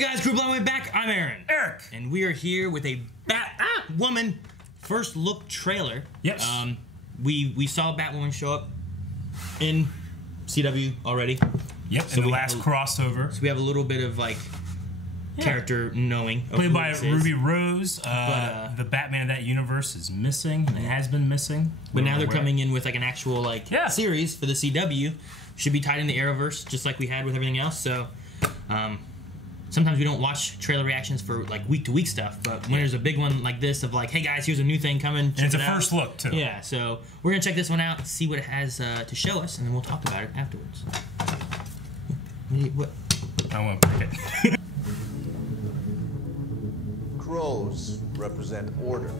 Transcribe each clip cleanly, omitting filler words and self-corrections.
guys, Crew Blowing back. I'm Aaron. Eric. And we are here with a Batwoman First Look trailer. Yes. We saw Batwoman show up in CW already. Yep, so in the last crossover. So we have a little bit of like character knowing. Played by Ruby Rose. The Batman of that universe is missing and has been missing. But now they're coming in with like an actual like series for the CW. Should be tied in the Arrowverse just like we had with everything else. So sometimes we don't watch trailer reactions for like week to week stuff, but when there's a big one like this of like, hey guys, here's a new thing coming. And it's a first look too. Yeah, so we're gonna check this one out, see what it has to show us, and then we'll talk about it afterwards. What? I won't break it. Crows represent order,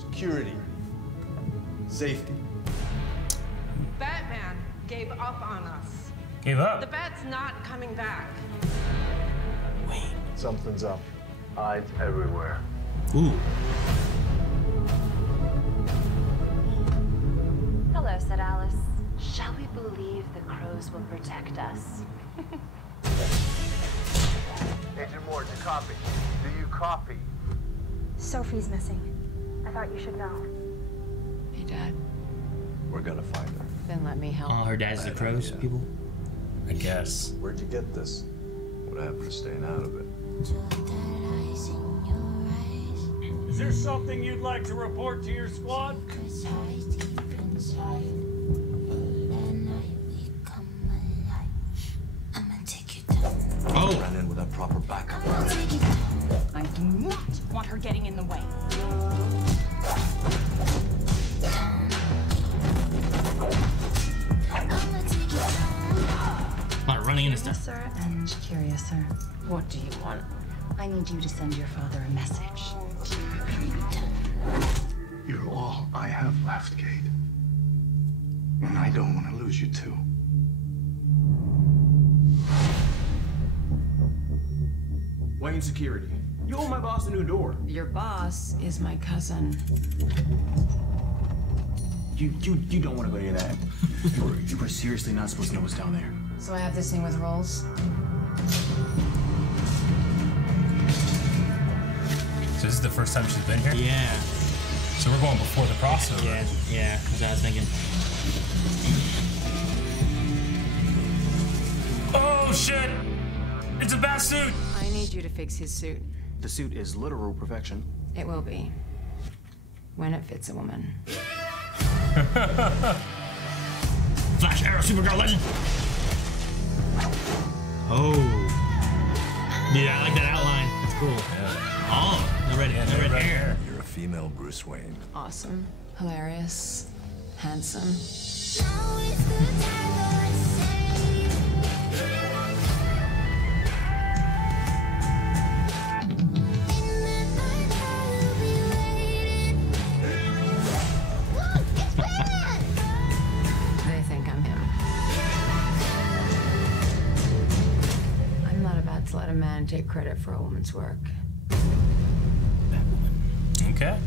security, safety. Batman gave up on us. Gave up? The Bat's not coming back. Wait. Something's up. Eyes everywhere. Ooh. Hello, said Alice. Shall we believe the crows will protect us? Agent Moore, to copy. Do you copy? Sophie's missing. I thought you should know. Hey, Dad. We're gonna find her. Then let me help. Oh, her dad's the Crows people? I guess. Where'd you get this? What happened to staying out of it? Is there something you'd like to report to your squad? Oh! Ran in with a proper backup. I do not want her getting in the way. A lot of running into stuff. Sir and curiouser. What do you want? I need you to send your father a message. You're all I have left, Kate. And I don't want to lose you too. Wayne Security. You owe my boss a new door. Your boss is my cousin. You don't want to go near that. You were seriously not supposed to know what's down there. So I have this thing with rolls. So this is the first time she's been here? Yeah. So we're going before the crossover. Yeah, that's what I was thinking. Oh shit! It's a bat suit! I need you to fix his suit. The suit is literal perfection. It will be. When it fits a woman. Flash, Arrow, Supergirl, Legend! Oh. Yeah, I like that outline. That's cool. Yeah. Oh, no red hair. You're a female Bruce Wayne. Awesome. Hilarious. Handsome. They think I'm him. I'm not about to let a man take credit for a woman's work. Okay.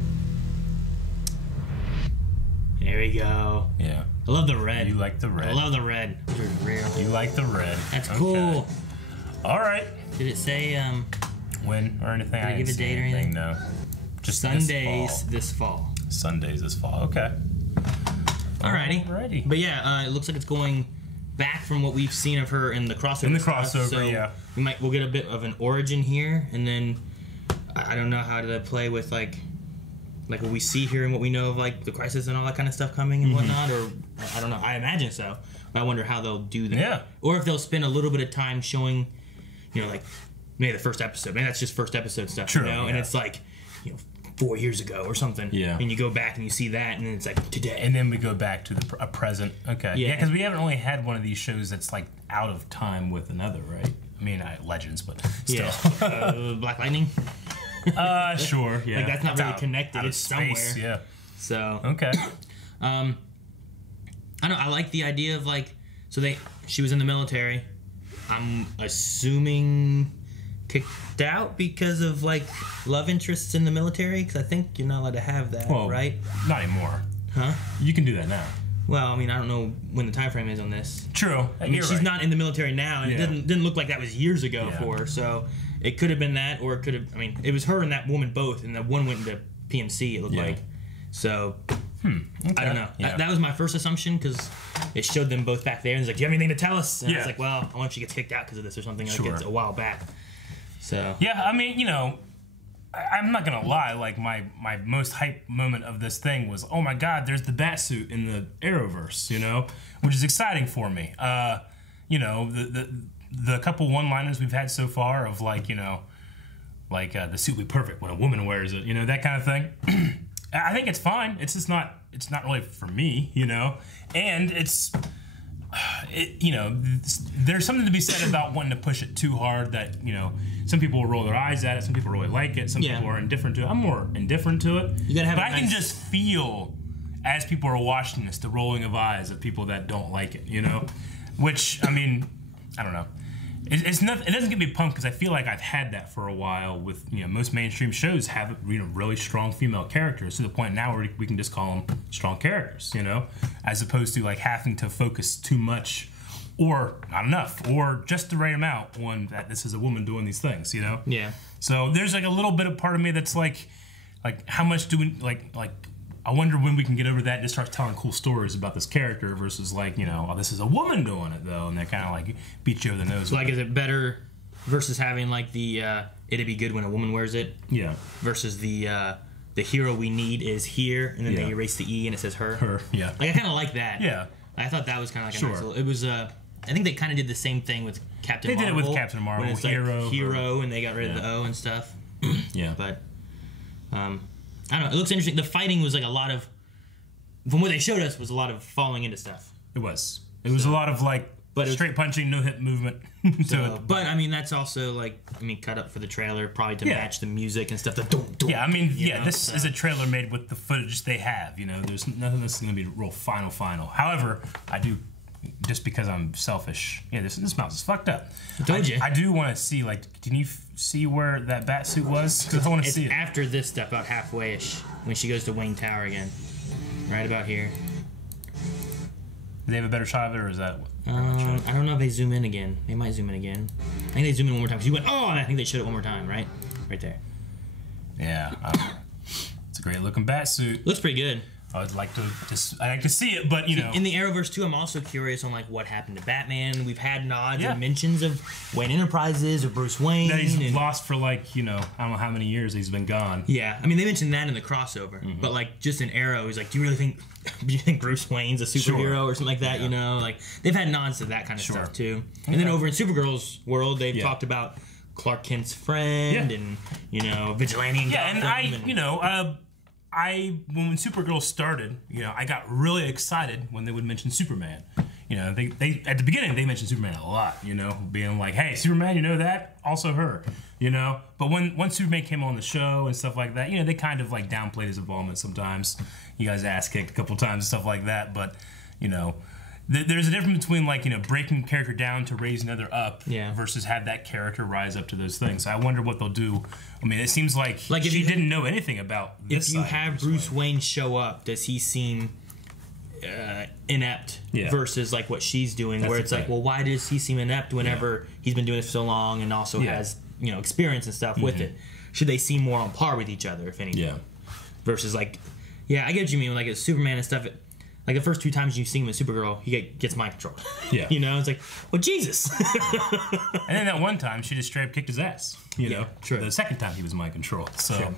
There we go. Yeah. I love the red. You like the red. I love the red. Those are real. You like the red. That's Okay. cool. All right. Did it say When or anything? Did it give a date or anything? No. Just Sundays this fall? Sundays this fall. Okay. Alrighty. But yeah, it looks like it's going back from what we've seen of her in the crossover. In the stuff, crossover, so yeah. We'll get a bit of an origin here, and then I don't know how to play with like what we see here and what we know of like the crisis and all that kind of stuff coming and whatnot, or I don't know. I imagine so, but I wonder how they'll do that. Yeah. Or if they'll spend a little bit of time showing, like maybe the first episode. Maybe that's just first episode stuff, True, And it's like 4 years ago or something. Yeah. And you go back and you see that, and then it's like today. And then we go back to a present. Okay. Yeah. Because we haven't really had one of these shows that's like out of time with another, right? I mean, Legends, but still. Yeah. Black Lightning. Sure. Yeah. Like that's not really out, connected. Out of It's space, somewhere. Yeah. So. Okay. I don't know. I like the idea of like, she was in the military. I'm assuming kicked out because of like love interests in the military, because I think you're not allowed to have that, right? Not anymore. Huh? You can do that now. Well, I mean, I don't know when the time frame is on this. True. I mean, she's not in the military now, and it didn't look like that was years ago Yeah. for her. So It could have been that, or it could have. I mean, it was her and that woman both, and the one went into PMC. It looked like. So. Okay. I don't know. Yeah. That was my first assumption because it showed them both back there, and it's like, "Do you have anything to tell us?" And I was Yeah. like, "Well, I wonder if she gets kicked out because of this or something." Like Sure. it's a while back. So. Yeah, I mean, you know, I'm not gonna lie. Like my most hype moment of this thing was, oh my God, there's the Batsuit in the Arrowverse, you know, which is exciting for me. You know, the couple one-liners we've had so far of like, you know, like the suit will be perfect when a woman wears it, you know, that kind of thing. I think it's fine. It's just not. It's not really for me, you know, and you know, there's something to be said about wanting to push it too hard. That, you know, some people will roll their eyes at it. Some people really like it. Some people are indifferent to it. I'm more indifferent to it. You gotta have. But I can just feel as people are watching this the rolling of eyes of people that don't like it. You know, which I mean, I don't know. It's not. It doesn't get me pumped because I feel like I've had that for a while. With, you know, most mainstream shows have, you know, really strong female characters to the point now where we can just call them strong characters, you know, as opposed to like having to focus too much or not enough or just the right amount on that this is a woman doing these things, you know. Yeah. So there's like a little bit of part of me that's like how much do we like. I wonder when we can get over that and just start telling cool stories about this character versus like, you know, oh, this is a woman doing it though, and they kind of like beat you over the nose. So like, is it better versus having like the it'd be good when a woman wears it? Yeah. Versus the hero we need is here, and then they erase the E and it says her. Her. Yeah. Like I kind of like that. Yeah. I thought that was kind of like a nice Sure. little, it was I think they kind of did the same thing with Captain Marvel. They did it with Captain Marvel, when it's hero, and they got rid of the O and stuff. Yeah. But I don't know. It looks interesting. The fighting was like a lot of, from what they showed us, was a lot of falling into stuff. It was. It was a lot of like straight punching, no hip movement. But I mean, that's also like, cut up for the trailer, probably to match the music and stuff. Yeah, I mean, this is a trailer made with the footage they have. You know, there's nothing that's going to be real final. However, I do, just because I'm selfish. Yeah, this mouse is fucked up. I told you. I do want to see, like, can you see where that bat suit was? Because I want to see it. After this step, about halfway-ish, when she goes to Wayne Tower again. Right about here. Do they have a better shot of it, or is that? I don't know if they zoom in again. They might zoom in again. I think they zoom in one more time. Because you went, oh, and I think they showed it one more time, right? Right there. Yeah. It's a great looking bat suit. Looks pretty good. I'd like to see it, but you know. In the Arrowverse too, I'm also curious on like what happened to Batman. We've had nods and mentions of Wayne Enterprises or Bruce Wayne. That he's lost for like, you know, I don't know how many years he's been gone. Yeah, I mean they mentioned that in the crossover, but like just in Arrow, he's like, do you think Bruce Wayne's a superhero or something like that? Yeah. You know, like they've had nods to that kind of stuff too. And then over in Supergirl's world, they've talked about Clark Kent's friend and, you know, Vigilante. When Supergirl started, you know, I got really excited when they would mention Superman. You know, they at the beginning they mentioned Superman a lot. You know, being like, "Hey, Superman, you know that? Also her." You know, but once Superman came on the show and stuff like that, you know, they kind of like downplayed his involvement sometimes. You guys ass kicked a couple times and stuff like that, but you know. There's a difference between, like, you know, breaking a character down to raise another up versus have that character rise up to those things. So I wonder what they'll do. I mean, it seems like if she didn't know anything about this. If you have Bruce Wayne show up, does he seem inept versus, like, what she's doing? Where it's like, well, why does he seem inept whenever he's been doing this for so long and also has, you know, experience and stuff with it? Should they seem more on par with each other, if anything? Yeah. Versus, like, I get what you mean. Like, it's Superman and stuff. Like, the first 2 times you see him with Supergirl, he gets mind control. Yeah. You know, it's like, well, Jesus. And then that one time, she just straight up kicked his ass. You know? True. The second time, he was mind control. So,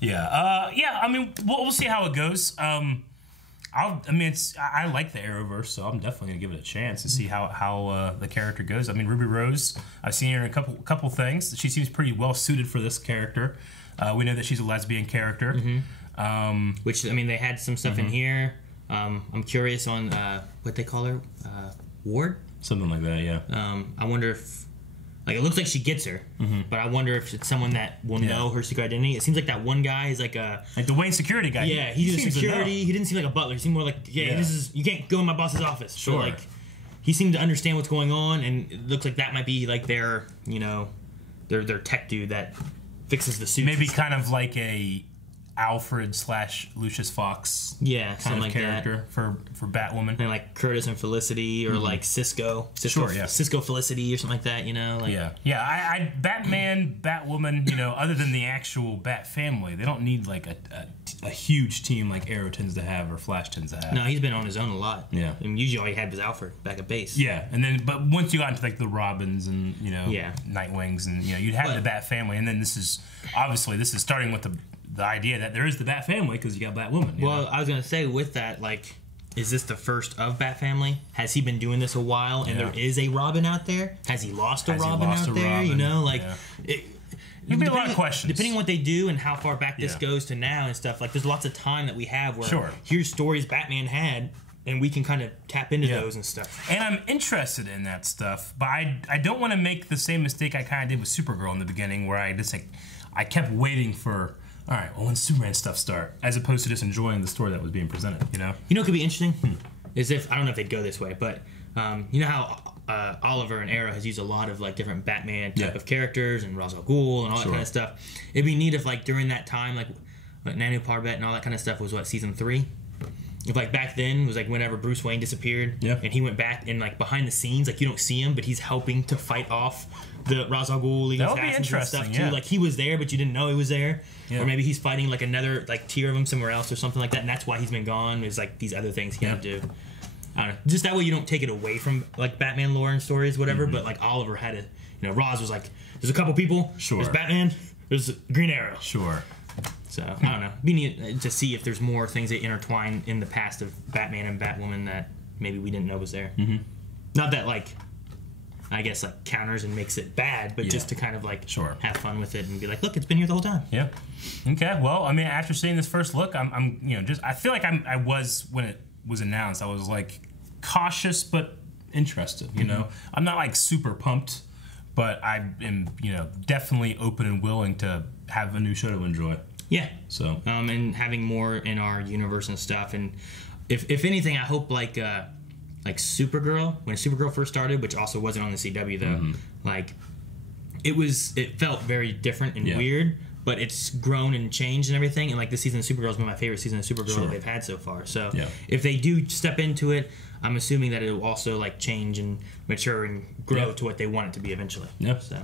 I mean, we'll see how it goes. I like the Arrowverse, so I'm definitely going to give it a chance to see how the character goes. I mean, Ruby Rose, I've seen her in a couple things. She seems pretty well suited for this character. We know that she's a lesbian character. Which, I mean, they had some stuff in here. I'm curious on what they call her, Ward? Something like that, yeah. I wonder if, like, it looks like she gets her, but I wonder if it's someone that will know her secret identity. It seems like that one guy is like the Wayne security guy. Yeah, he's a security. He didn't seem like a butler. He seemed more like, this is, you can't go in my boss's office. Sure. So, like, he seemed to understand what's going on, and it looks like that might be like their, you know, their tech dude that fixes the suits. Maybe kind of like a Alfred / Lucius Fox Yeah, kind of like character for Batwoman. And like Curtis and Felicity, or like Cisco, Cisco Felicity, or something like that. You know, like, I Batman, Batwoman. You know, other than the actual Bat family, they don't need like a huge team like Arrow tends to have or Flash tends to have. No, he's been on his own a lot. Yeah, and usually all he had was Alfred back at base. Yeah, and then but once you got into like the Robins and Nightwings and you'd have the Bat family, and then this is starting with the idea that there is the Bat family because you got Batwoman. Well, I was gonna say with that, like, is this the first of Bat family? Has he been doing this a while, and there is a Robin out there? Has he lost a Robin out there? You know, like, there'd be a lot of questions depending on what they do and how far back this goes to now and stuff. Like, there's lots of time that we have where here's stories Batman had, and we can kind of tap into those and stuff. And I'm interested in that stuff, but I don't want to make the same mistake I kind of did with Supergirl in the beginning, where I kept waiting for, all right, well, when Superman stuff start, as opposed to just enjoying the story that was being presented, you know? You know what could be interesting? Is if, I don't know if they'd go this way, but you know how Oliver and Arrow has used a lot of like different Batman type of characters and Ra's al Ghul and all that kind of stuff. It'd be neat if like during that time, like Nanu Parbat and all that kind of stuff was what, season 3? If like back then was like whenever Bruce Wayne disappeared and he went back and like behind the scenes, like you don't see him, but he's helping to fight off the Ra's al Ghul League of Assassins and stuff too. Like he was there, but you didn't know he was there. Or maybe he's fighting like another like tier of him somewhere else or something like that, and that's why he's been gone. There's like these other things he had to do. I don't know. Just that way you don't take it away from like Batman lore and stories, whatever. But like Oliver had a, Ra's was like, there's a couple people. There's Batman. There's Green Arrow. So, I don't know. Be neat to see if there's more things that intertwine in the past of Batman and Batwoman that maybe we didn't know was there. Not that, like, I guess, like, counters and makes it bad, but just to kind of, like, have fun with it and be like, look, it's been here the whole time. Yeah. Okay, well, I mean, after seeing this first look, I'm I feel like I was, when it was announced, I was, like, cautious but interested, you know? I'm not, like, super pumped, but I am, definitely open and willing to have a new show to enjoy. Yeah. So and having more in our universe and stuff, and if anything, I hope like Supergirl, when Supergirl first started, which also wasn't on the CW though, like it felt very different and weird, but it's grown and changed and everything. And like this season of Supergirl has been my favorite season of Supergirl that they've had so far. So if they do step into it, I'm assuming that it will also like change and mature and grow to what they want it to be eventually. Yep. So.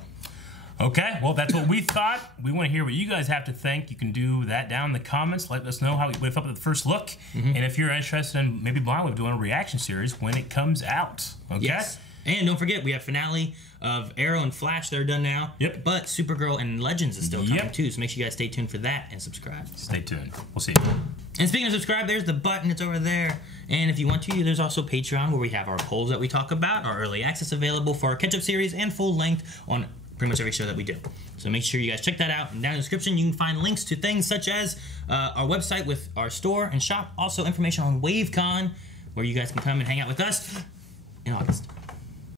Okay, well, that's what we thought. We want to hear what you guys have to think. You can do that down in the comments. Let us know how we felt with the first look. And if you're interested in maybe blindly doing a reaction series when it comes out. Okay? Yes. And don't forget, we have finale of Arrow and Flash that are done now. Yep. But Supergirl and Legends is still coming too, so make sure you guys stay tuned for that and subscribe. Stay tuned. We'll see you. And speaking of subscribe, there's the button. It's over there. And if you want to, there's also Patreon where we have our polls that we talk about, our early access available for our catch-up series, and full length on pretty much every show that we do. So make sure you guys check that out. And down in the description, you can find links to things such as our website with our store and shop. Also information on WaveCon, where you guys can come and hang out with us in August.